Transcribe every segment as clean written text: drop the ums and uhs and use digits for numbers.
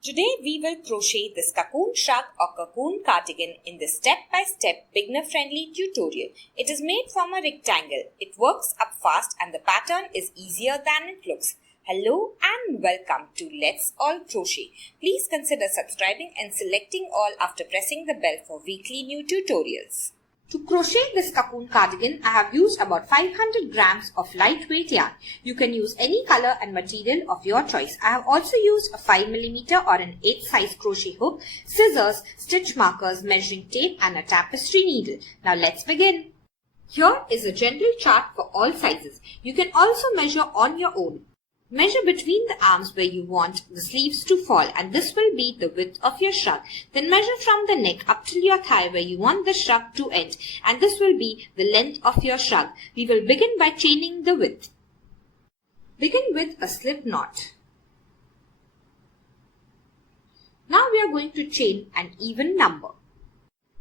Today we will crochet this cocoon shrug or cocoon cardigan in this step-by-step beginner-friendly tutorial. It is made from a rectangle. It works up fast and the pattern is easier than it looks. Hello and welcome to Let's All Crochet. Please consider subscribing and selecting all after pressing the bell for weekly new tutorials. To crochet this cocoon cardigan, I have used about 500 grams of lightweight yarn. You can use any color and material of your choice. I have also used a 5mm or an 8 size crochet hook, scissors, stitch markers, measuring tape and a tapestry needle. Now let's begin. Here is a general chart for all sizes. You can also measure on your own. Measure between the arms where you want the sleeves to fall, and this will be the width of your shrug. Then measure from the neck up till your thigh where you want the shrug to end, and this will be the length of your shrug. We will begin by chaining the width. Begin with a slip knot. Now we are going to chain an even number.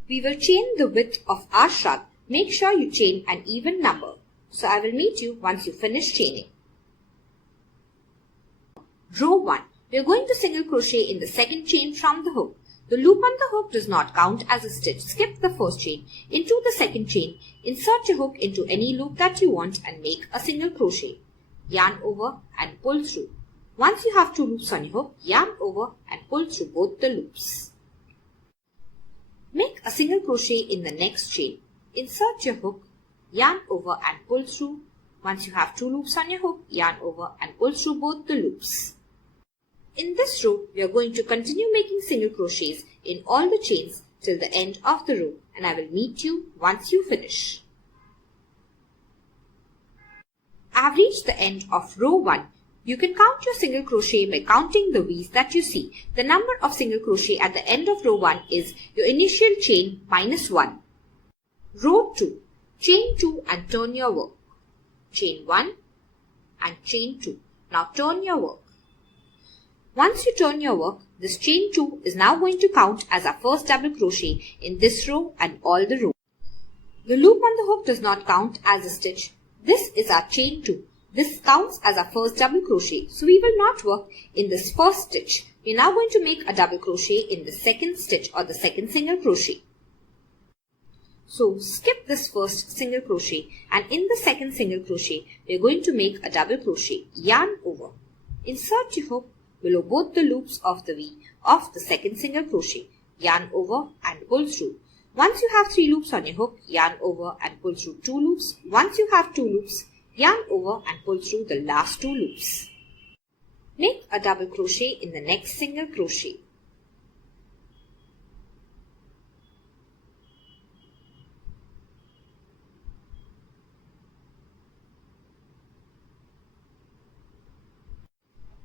We will chain the width of our shrug. Make sure you chain an even number. So I will meet you once you finish chaining. Row 1. We are going to single crochet in the second chain from the hook. The loop on the hook does not count as a stitch. Skip the first chain. Into the second chain, insert your hook into any loop that you want and make a single crochet. Yarn over and pull through. Once you have 2 loops on your hook, yarn over and pull through both the loops. Make a single crochet in the next chain. Insert your hook, yarn over and pull through. Once you have 2 loops on your hook, yarn over and pull through both the loops. In this row, we are going to continue making single crochets in all the chains till the end of the row, and I will meet you once you finish. I have reached the end of row 1. You can count your single crochet by counting the V's that you see. The number of single crochet at the end of row 1 is your initial chain minus 1. Row 2. Chain 2 and turn your work. Chain 1 and chain 2. Now turn your work. Once you turn your work, this chain 2 is now going to count as our first double crochet in this row and all the rows. The loop on the hook does not count as a stitch. This is our chain 2. This counts as our first double crochet, so we will not work in this first stitch. We are now going to make a double crochet in the second stitch or the second single crochet. So skip this first single crochet, and in the second single crochet, we are going to make a double crochet. Yarn over. Insert your hook below both the loops of the V of the second single crochet. Yarn over and pull through. Once you have 3 loops on your hook, yarn over and pull through 2 loops. Once you have 2 loops, yarn over and pull through the last 2 loops. Make a double crochet in the next single crochet.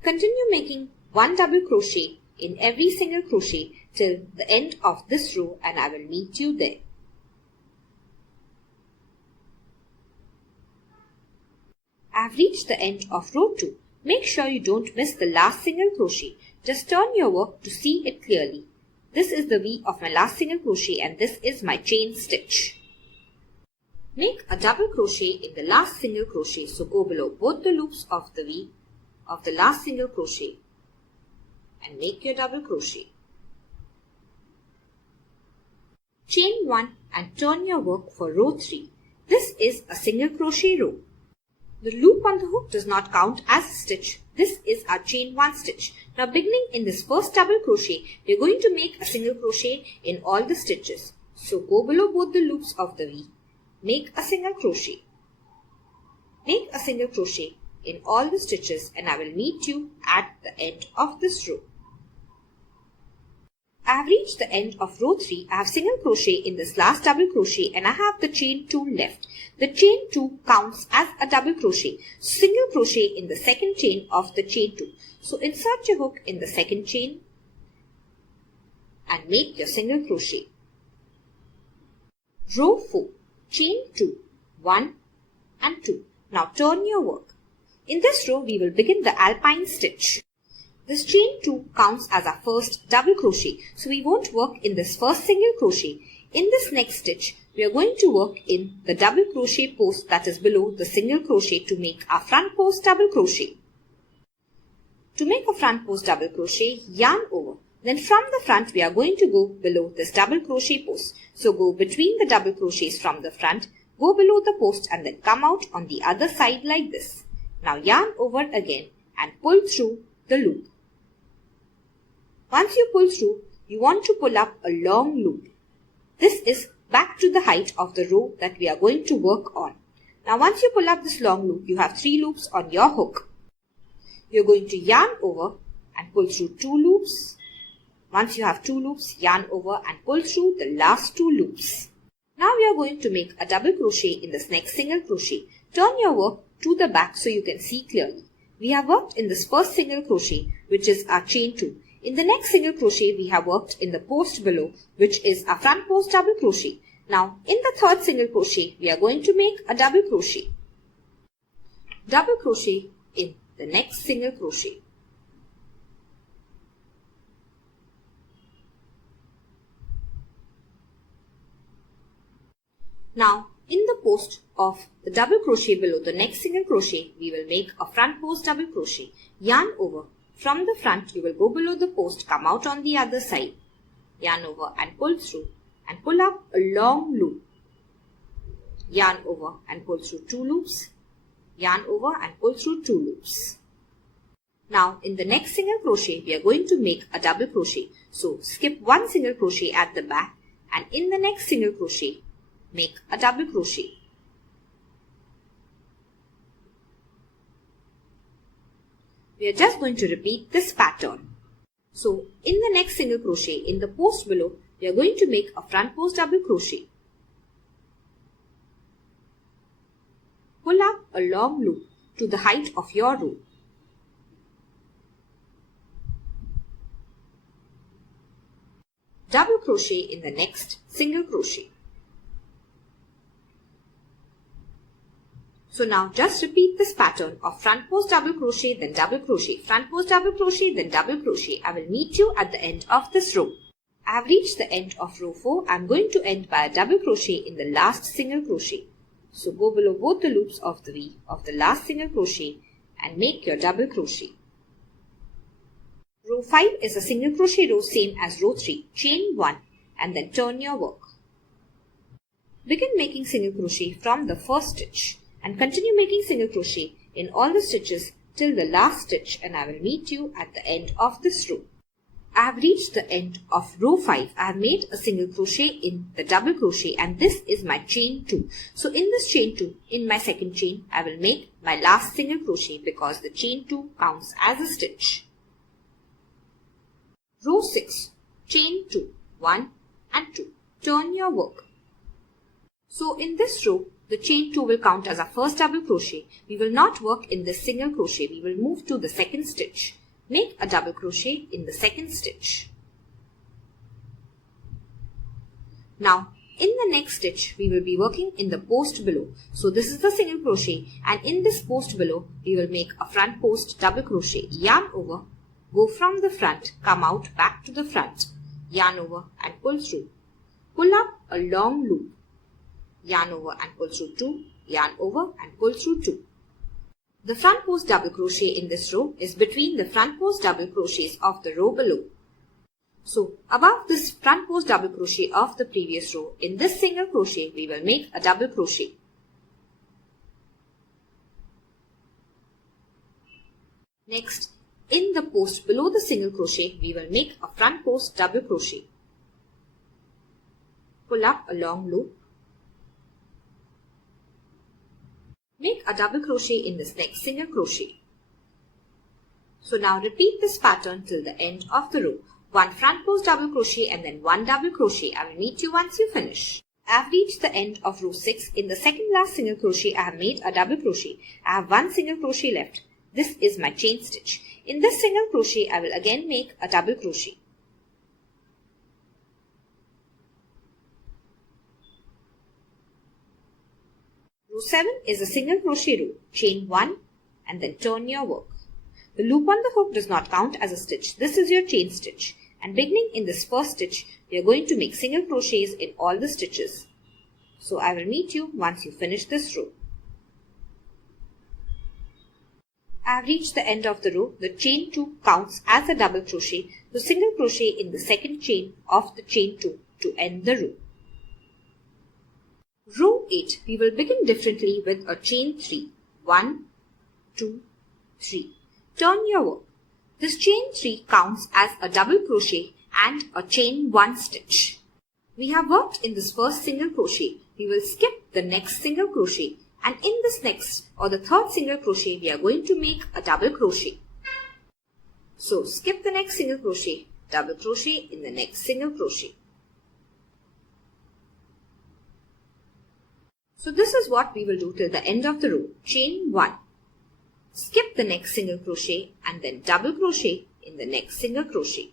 Continue making 1 double crochet in every single crochet till the end of this row, and I will meet you there. I have reached the end of row 2. Make sure you don't miss the last single crochet. Just turn your work to see it clearly. This is the V of my last single crochet and this is my chain stitch. Make a double crochet in the last single crochet, so go below both the loops of the V of the last single crochet and make your double crochet. Chain 1 and turn your work for row 3. This is a single crochet row. The loop on the hook does not count as a stitch. This is our chain 1 stitch. Now beginning in this first double crochet, we are going to make a single crochet in all the stitches. So go below both the loops of the V. Make a single crochet. Make a single crochet in all the stitches, and I will meet you at the end of this row. I have reached the end of row 3. I have single crochet in this last double crochet and I have the chain 2 left. The chain 2 counts as a double crochet. Single crochet in the second chain of the chain 2. So insert your hook in the second chain and make your single crochet. Row 4. Chain 2, 1 and 2. Now turn your work. In this row, we will begin the Alpine stitch. This chain 2 counts as our first double crochet, so we won't work in this first single crochet. In this next stitch, we are going to work in the double crochet post that is below the single crochet to make our front post double crochet. To make a front post double crochet, yarn over. Then from the front, we are going to go below this double crochet post. So go between the double crochets from the front, go below the post and then come out on the other side like this. Now yarn over again and pull through the loop. Once you pull through, you want to pull up a long loop. This is back to the height of the row that we are going to work on. Now once you pull up this long loop, you have 3 loops on your hook. You're going to yarn over and pull through 2 loops. Once you have 2 loops, yarn over and pull through the last 2 loops. Now we are going to make a double crochet in this next single crochet. Turn your work to the back so you can see clearly. We have worked in this first single crochet, which is our chain 2. In the next single crochet, we have worked in the post below, which is our front post double crochet. Now, in the third single crochet, we are going to make a double crochet. Double crochet in the next single crochet. Now, in the post of the double crochet below the next single crochet, we will make a front post double crochet. Yarn over. From the front, you will go below the post, come out on the other side. Yarn over and pull through and pull up a long loop. Yarn over and pull through 2 loops. Yarn over and pull through 2 loops. Now, in the next single crochet, we are going to make a double crochet. So, skip 1 single crochet at the back and in the next single crochet, make a double crochet. We are just going to repeat this pattern. So, in the next single crochet, in the post below, we are going to make a front post double crochet. Pull up a long loop to the height of your row. Double crochet in the next single crochet. So now just repeat this pattern of front post double crochet, then double crochet, front post double crochet, then double crochet. I will meet you at the end of this row. I have reached the end of row 4. I am going to end by a double crochet in the last single crochet. So go below both the loops of the V of the last single crochet and make your double crochet. Row 5 is a single crochet row same as row 3. Chain 1 and then turn your work. Begin making single crochet from the first stitch. And continue making single crochet in all the stitches till the last stitch, and I will meet you at the end of this row. I have reached the end of row 5. I have made a single crochet in the double crochet and this is my chain 2. So in this chain 2, in my second chain, I will make my last single crochet because the chain 2 counts as a stitch. Row 6, chain 2, 1 and 2. Turn your work. So in this row, the chain 2 will count as our first double crochet. We will not work in this single crochet. We will move to the second stitch. Make a double crochet in the second stitch. Now, in the next stitch, we will be working in the post below. So this is the single crochet and in this post below, we will make a front post double crochet. Yarn over, go from the front, come out back to the front. Yarn over and pull through. Pull up a long loop. Yarn over and pull through 2, yarn over and pull through 2. The front post double crochet in this row is between the front post double crochets of the row below. So above this front post double crochet of the previous row, in this single crochet we will make a double crochet. Next, in the post below the single crochet, we will make a front post double crochet. Pull up a long loop. Make a double crochet in this next single crochet. So now repeat this pattern till the end of the row. 1 front post double crochet and then 1 double crochet. I will meet you once you finish. I have reached the end of row 6. In the second last single crochet, I have made a double crochet. I have 1 single crochet left. This is my chain stitch. In this single crochet, I will again make a double crochet. Row 7 is a single crochet row. Chain 1 and then turn your work. The loop on the hook does not count as a stitch. This is your chain stitch. And beginning in this first stitch, we are going to make single crochets in all the stitches. So I will meet you once you finish this row. I have reached the end of the row. The chain 2 counts as a double crochet, so single crochet in the second chain of the chain 2 to end the row. Row 8, we will begin differently with a chain 3. 1, 2, 3. Turn your work. This chain 3 counts as a double crochet and a chain 1 stitch. We have worked in this first single crochet. We will skip the next single crochet, and in this next or the third single crochet we are going to make a double crochet. So skip the next single crochet, double crochet in the next single crochet. So this is what we will do till the end of the row. Chain 1. Skip the next single crochet and then double crochet in the next single crochet.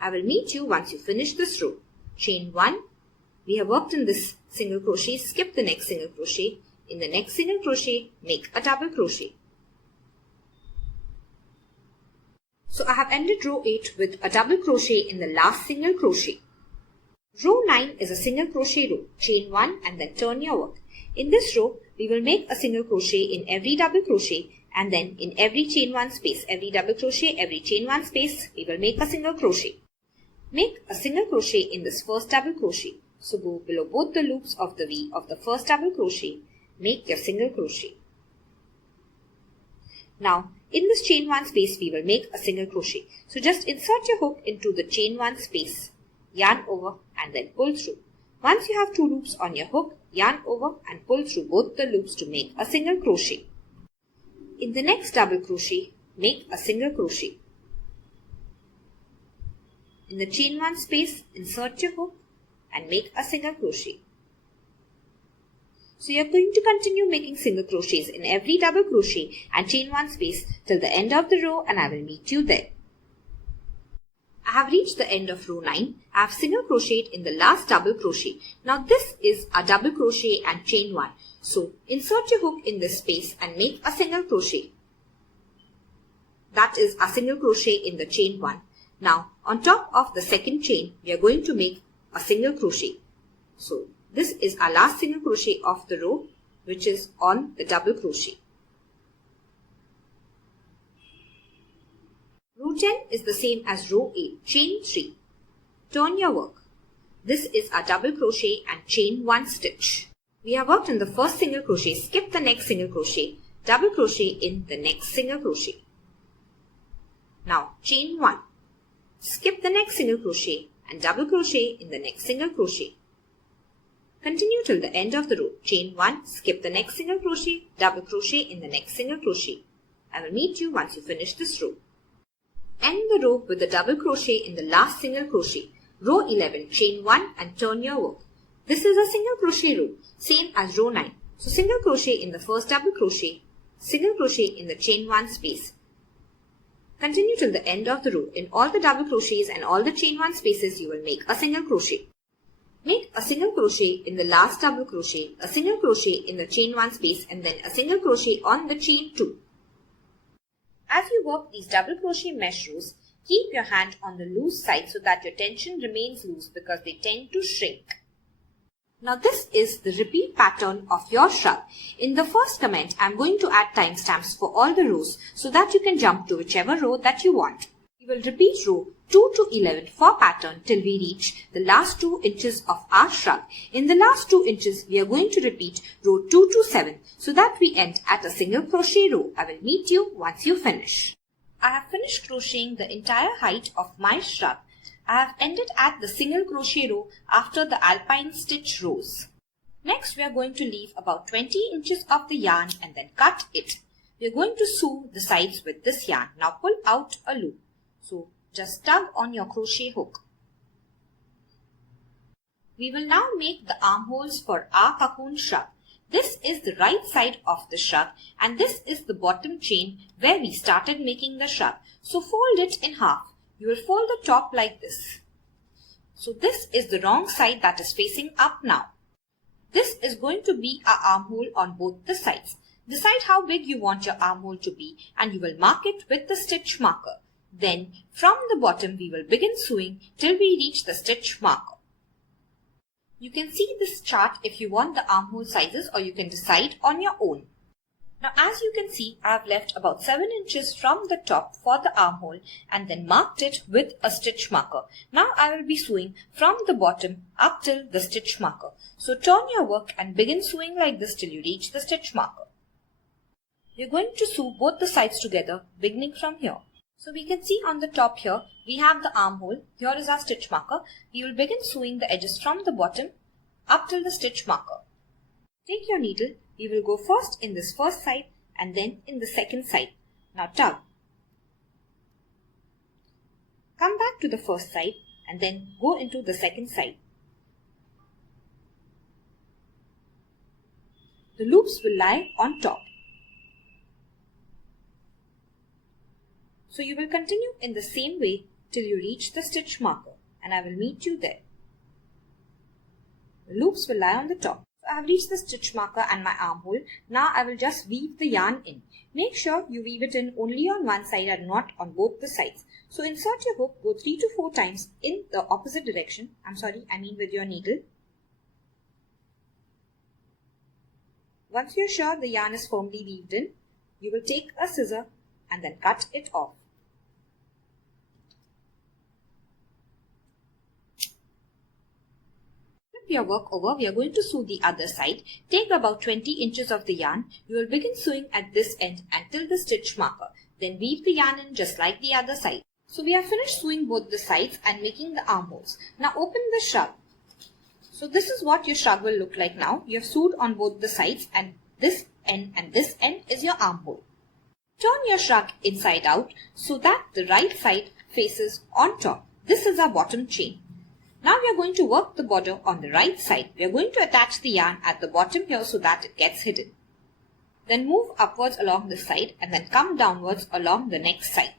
I will meet you once you finish this row. Chain 1. We have worked in this single crochet, skip the next single crochet. In the next single crochet, make a double crochet. So I have ended row 8 with a double crochet in the last single crochet. Row 9 is a single crochet row. Chain 1 and then turn your work. In this row, we will make a single crochet in every double crochet, and then in every chain 1 space, every double crochet, every chain 1 space, we will make a single crochet. Make a single crochet in this first double crochet. So go below both the loops of the V of the first double crochet, make your single crochet. Now, in this chain 1 space, we will make a single crochet. So just insert your hook into the chain 1 space, yarn over and then pull through. Once you have 2 loops on your hook, yarn over and pull through both the loops to make a single crochet. In the next double crochet, make a single crochet. In the chain 1 space, insert your hook and make a single crochet. So you are going to continue making single crochets in every double crochet and chain 1 space till the end of the row, and I will meet you there. I have reached the end of row 9. I have single crocheted in the last double crochet. Now this is a double crochet and chain 1. So insert your hook in this space and make a single crochet. That is a single crochet in the chain 1. Now on top of the second chain, we are going to make a single crochet. So this is our last single crochet of the row, which is on the double crochet. Row 10 is the same as row 8, chain 3. Turn your work. This is a double crochet and chain 1 stitch. We have worked in the first single crochet, skip the next single crochet, double crochet in the next single crochet. Now chain 1. Skip the next single crochet and double crochet in the next single crochet. Continue till the end of the row. Chain 1, skip the next single crochet, double crochet in the next single crochet. I will meet you once you finish this row. End the row with a double crochet in the last single crochet. Row 11, chain 1 and turn your work. This is a single crochet row, same as row 9. So single crochet in the first double crochet, single crochet in the chain 1 space. Continue till the end of the row. In all the double crochets and all the chain 1 spaces, you will make a single crochet. Make a single crochet in the last double crochet, a single crochet in the chain 1 space, and then a single crochet on the chain 2. As you work these double crochet mesh rows, keep your hand on the loose side so that your tension remains loose because they tend to shrink. Now this is the repeat pattern of your shrug. In the first comment, I am going to add timestamps for all the rows so that you can jump to whichever row that you want. We will repeat row 2 to 11 for pattern till we reach the last 2 inches of our shrug. In the last 2 inches, we are going to repeat row 2 to 7 so that we end at a single crochet row. I will meet you once you finish. I have finished crocheting the entire height of my shrug. I have ended at the single crochet row after the alpine stitch rows. Next, we are going to leave about 20 inches of the yarn and then cut it. We are going to sew the sides with this yarn. Now pull out a loop. So just tug on your crochet hook. We will now make the armholes for our cocoon shrug. This is the right side of the shrug and this is the bottom chain where we started making the shrug. So fold it in half. You will fold the top like this. So this is the wrong side that is facing up now. This is going to be our armhole on both the sides. Decide how big you want your armhole to be and you will mark it with the stitch marker. Then from the bottom we will begin sewing till we reach the stitch marker. You can see this chart if you want the armhole sizes or you can decide on your own. Now as you can see, I have left about 7 inches from the top for the armhole and then marked it with a stitch marker. Now I will be sewing from the bottom up till the stitch marker. So turn your work and begin sewing like this till you reach the stitch marker. We are going to sew both the sides together beginning from here. So we can see on the top here, we have the armhole. Here is our stitch marker. We will begin sewing the edges from the bottom up till the stitch marker. Take your needle. We will go first in this first side and then in the second side. Now tug. Come back to the first side and then go into the second side. The loops will lie on top. So you will continue in the same way till you reach the stitch marker and I will meet you there. The loops will lie on the top. I have reached the stitch marker and my armhole. Now I will just weave the yarn in. Make sure you weave it in only on one side and not on both the sides. So insert your hook, go 3 to 4 times in the opposite direction. I mean with your needle. Once you are sure the yarn is firmly weaved in, you will take a scissor and then cut it off. Your work over, we are going to sew the other side. Take about 20 inches of the yarn. You will begin sewing at this end until the stitch marker. Then weave the yarn in just like the other side. So we have finished sewing both the sides and making the armholes. Now open the shrug. So this is what your shrug will look like now. You have sewed on both the sides and this end is your armhole. Turn your shrug inside out so that the right side faces on top. This is our bottom chain. Now we are going to work the border on the right side. We are going to attach the yarn at the bottom here so that it gets hidden. Then move upwards along the side and then come downwards along the next side.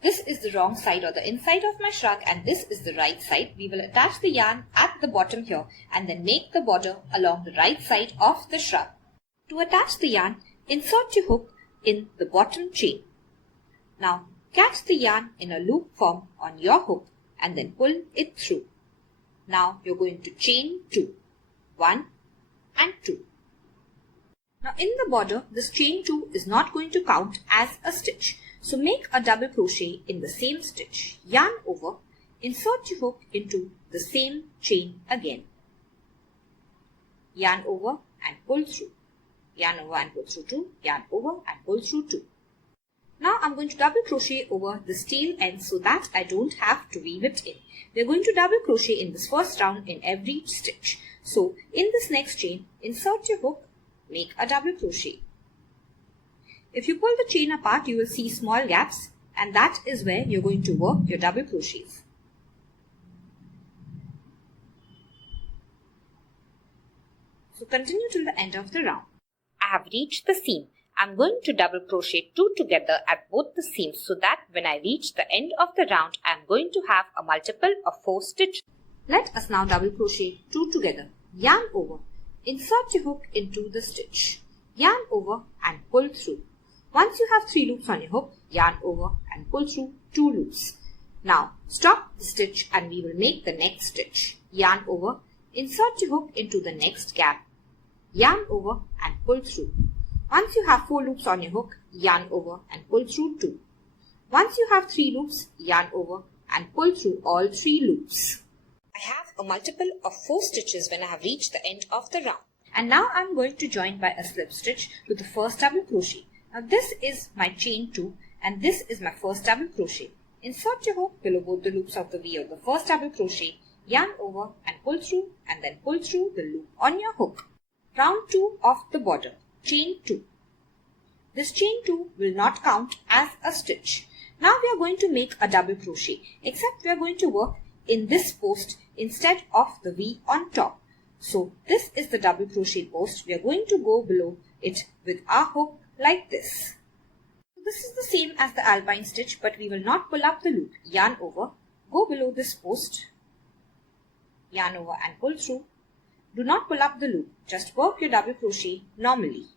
This is the wrong side or the inside of my shrug and this is the right side. We will attach the yarn at the bottom here and then make the border along the right side of the shrug. To attach the yarn, insert your hook in the bottom chain. Now catch the yarn in a loop form on your hook and then pull it through. Now you're going to chain 2, 1 and 2. Now in the border, this chain 2 is not going to count as a stitch. So make a double crochet in the same stitch. Yarn over, insert your hook into the same chain again. Yarn over and pull through. Yarn over and pull through 2, yarn over and pull through 2. Now I'm going to double crochet over this tail end so that I don't have to weave it in. We're going to double crochet in this first round in every stitch. So in this next chain, insert your hook, make a double crochet. If you pull the chain apart, you will see small gaps and that is where you're going to work your double crochets. So continue till the end of the round. I have reached the seam. I'm going to double crochet 2 together at both the seams so that when I reach the end of the round, I'm going to have a multiple of 4 stitches. Let us now double crochet 2 together. Yarn over. Insert your hook into the stitch. Yarn over and pull through. Once you have 3 loops on your hook, yarn over and pull through 2 loops. Now stop the stitch and we will make the next stitch. Yarn over. Insert your hook into the next gap. Yarn over and pull through. Once you have 4 loops on your hook, yarn over and pull through 2. Once you have 3 loops, yarn over and pull through all 3 loops. I have a multiple of 4 stitches when I have reached the end of the round. And now I am going to join by a slip stitch to the first double crochet. Now this is my chain 2 and this is my first double crochet. Insert your hook below both the loops of the V of the first double crochet, yarn over and pull through and then pull through the loop on your hook. Round 2 of the border. Chain 2. This chain 2 will not count as a stitch. Now we are going to make a double crochet, except we are going to work in this post instead of the V on top. So this is the double crochet post. We are going to go below it with our hook like this. This is the same as the Alpine stitch, but we will not pull up the loop. Yarn over, go below this post, yarn over and pull through. Do not pull up the loop, just work your double crochet normally.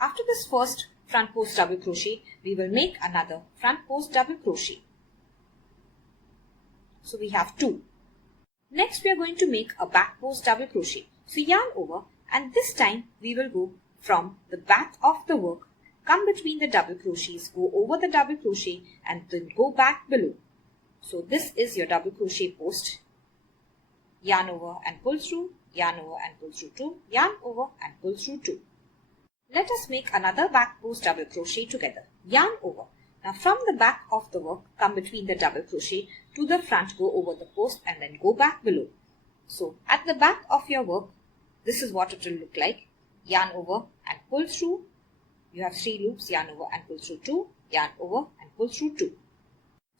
After this first front post double crochet, we will make another front post double crochet. So we have 2. Next we are going to make a back post double crochet. So yarn over and this time we will go from the back of the work, come between the double crochets, go over the double crochet and then go back below. So this is your double crochet post. Yarn over and pull through, yarn over and pull through 2, yarn over and pull through 2. Let us make another back post double crochet together. Yarn over. Now from the back of the work, come between the double crochet to the front, go over the post and then go back below. So at the back of your work, this is what it will look like. Yarn over and pull through. You have 3 loops, yarn over and pull through 2, yarn over and pull through 2.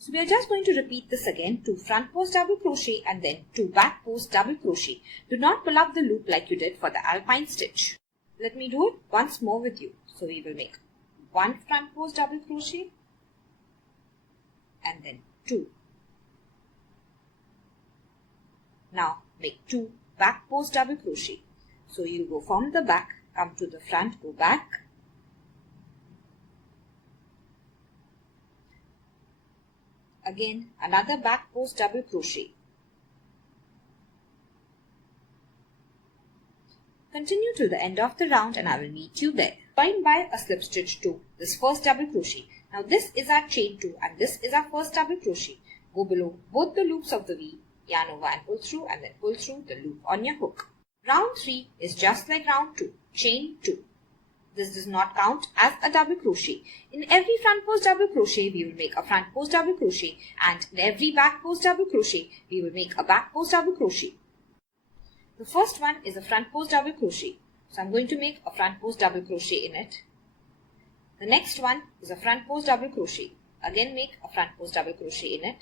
So we are just going to repeat this again. 2 front post double crochet and then 2 back post double crochet. Do not pull up the loop like you did for the Alpine stitch. Let me do it once more with you. So we will make 1 front post double crochet and then 2. Now make 2 back post double crochet. So you go from the back, come to the front, go back. Again another back post double crochet. Continue till the end of the round and I will meet you there. Join by a slip stitch to this first double crochet. Now this is our chain 2 and this is our first double crochet. Go below both the loops of the V, yarn over and pull through and then pull through the loop on your hook. Round 3 is just like round 2, chain 2. This does not count as a double crochet. In every front post double crochet, we will make a front post double crochet, and in every back post double crochet, we will make a back post double crochet. The first one is a front post double crochet. So I'm going to make a front post double crochet in it. The next one is a front post double crochet. Again make a front post double crochet in it.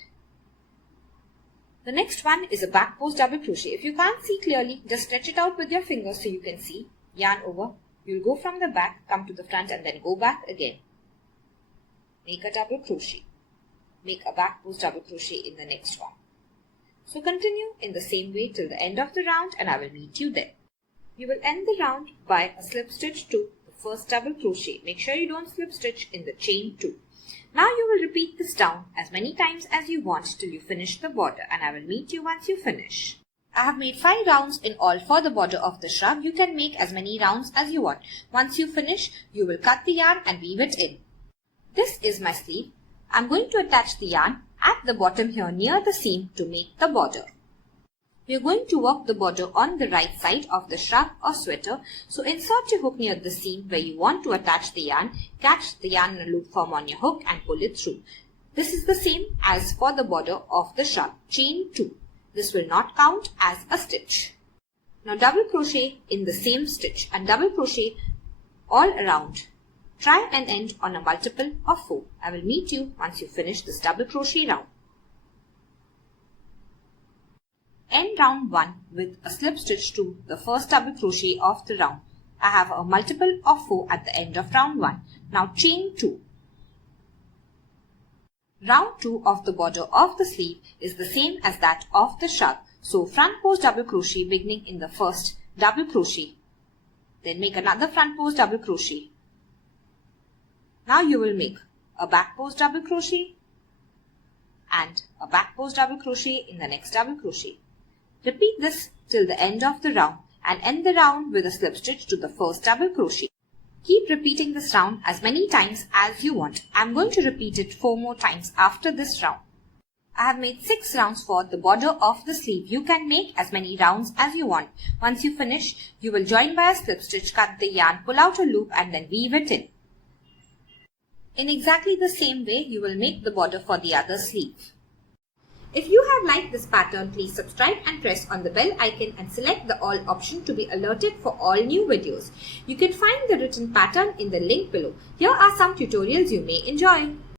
The next one is a back post double crochet. If you can't see clearly, just stretch it out with your fingers so you can see. Yarn over. You'll go from the back, come to the front and then go back again. Make a double crochet. Make a back post double crochet in the next one. So continue in the same way till the end of the round and I will meet you there. You will end the round by a slip stitch to the first double crochet. Make sure you don't slip stitch in the chain 2. Now you will repeat this down as many times as you want till you finish the border and I will meet you once you finish. I have made 5 rounds in all for the border of the shrug. You can make as many rounds as you want. Once you finish, you will cut the yarn and weave it in. This is my sleeve. I am going to attach the yarn at the bottom here near the seam to make the border. We are going to work the border on the right side of the shrug or sweater. So insert your hook near the seam where you want to attach the yarn. Catch the yarn in a loop form on your hook and pull it through. This is the same as for the border of the shrug. Chain 2. This will not count as a stitch. Now double crochet in the same stitch and double crochet all around. Try and end on a multiple of 4. I will meet you once you finish this double crochet round. End round 1 with a slip stitch to the first double crochet of the round. I have a multiple of 4 at the end of round 1. Now chain 2. Round 2 of the border of the sleeve is the same as that of the shrug. So front post double crochet beginning in the first double crochet. Then make another front post double crochet. Now you will make a back post double crochet and a back post double crochet in the next double crochet. Repeat this till the end of the round and end the round with a slip stitch to the first double crochet. Keep repeating this round as many times as you want. I am going to repeat it 4 more times after this round. I have made 6 rounds for the border of the sleeve. You can make as many rounds as you want. Once you finish, you will join by a slip stitch, cut the yarn, pull out a loop and then weave it in. In exactly the same way, you will make the border for the other sleeve. If you have liked this pattern, please subscribe and press on the bell icon and select the all option to be alerted for all new videos. You can find the written pattern in the link below. Here are some tutorials you may enjoy.